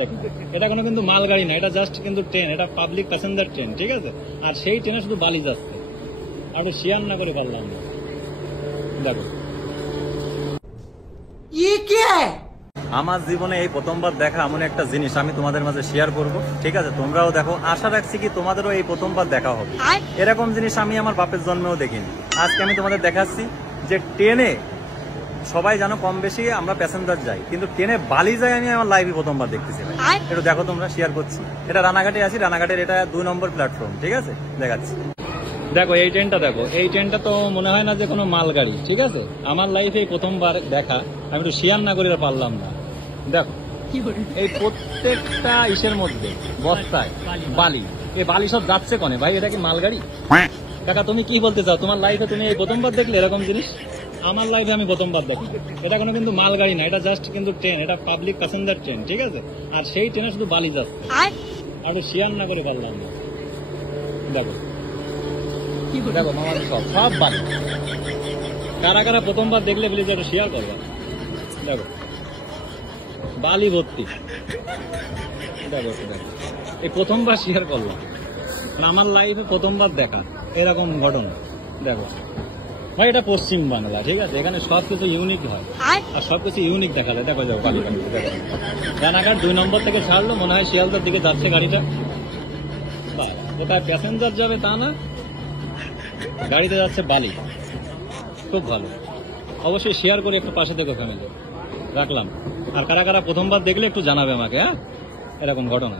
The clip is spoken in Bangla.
দেখেন, এটা কোনো কিন্তু মালগাড়ি না, এটা জাস্ট কিন্তু ট্রেন, এটা পাবলিক প্যাসেঞ্জার ট্রেন, ঠিক আছে। আর সেই ট্রেনে শুধু বালি যাচ্ছে, আপনি শেয়ার না করে পারলাম না। দেখো আমার জীবনে এই প্রথমবার দেখা এমন একটা জিনিস আমি তোমাদের মাঝে শেয়ার করব, ঠিক আছে। তোমরাও দেখো, আশা রাখছি কি তোমাদেরও এই প্রথমবার দেখা হবে। এরকম জিনিস আমি আমার বাপের জন্মেও দেখিনি। আজকে আমি তোমাদের দেখাচ্ছি যে ট্রেনে সবাই জানো কম বেশি আমরা প্যাসেঞ্জার যাই, কিন্তু ট্রেনে বালি যায় আমি আমার লাইভে প্রথমবার দেখতেছি। একটু দেখো, তোমরা শেয়ার করছি। এটা রানাঘাটে আছি, রানাঘাটের এটা 2 নম্বর প্ল্যাটফর্ম, ঠিক আছে, দেখাচ্ছি। দেখো এই ট্রেনটা, দেখো এই ট্রেনটা তো মনে হয় না যে কোনো মালগাড়ি, ঠিক আছে। আমার লাইফে প্রথমবার দেখা, আমি একটু শেয়ার না করে পারলাম না। দেখো এই প্রত্যেকটা ইসের মধ্যে বস্তায় বালি, এই বালি সব যাচ্ছে কোনে ভাই? এটা কি মালগাড়ি? কাকা তুমি কি বলতে চাও? তোমার লাইফে তুমি এই প্রথমবার দেখলে এরকম জিনিস? আমার লাইফে আমি প্রথমবার দেখি। এটা কোনো কিন্তু মালগাড়ি না, এটা জাস্ট কিন্তু ট্রেন, এটা পাবলিক প্যাসেঞ্জার ট্রেন, ঠিক আছে। আর সেই ট্রেনে শুধু বালি যাচ্ছে, আপনি শেয়ার না করে পারলাম না। দেখো দেখো মামা, সব বালি। কারা কারা প্রথমবার দেখলে প্লিজ একটু শেয়ার করবা। দেখো বালি ভর্তি। দেখো দেখো, এই প্রথমবার শেয়ার করলাম, আমার লাইফে প্রথমবার দেখা এরকম ঘটনা। দেখো ভাই, এটা পশ্চিম বাংলা, ঠিক আছে। এখানে সবকিছু ইউনিক হয় আর সবকিছু ইউনিক দেখা যায়। দেখো যাও বালি, দেখো রানাঘাট 2 নম্বর থেকে ছাড়লো, মনে হয় শিয়ালদার দিকে যাচ্ছে গাড়িটা। কোথায় প্যাসেঞ্জার যাবে তা না, গাড়িতে যাচ্ছে বালি। খুব ভালো, অবশ্যই শেয়ার করে একটু পাশে থেকে ফ্যামিলি রাখলাম। আর কারা কারা প্রথমবার দেখলে একটু জানাবে আমাকে, হ্যাঁ, এরকম ঘটনা।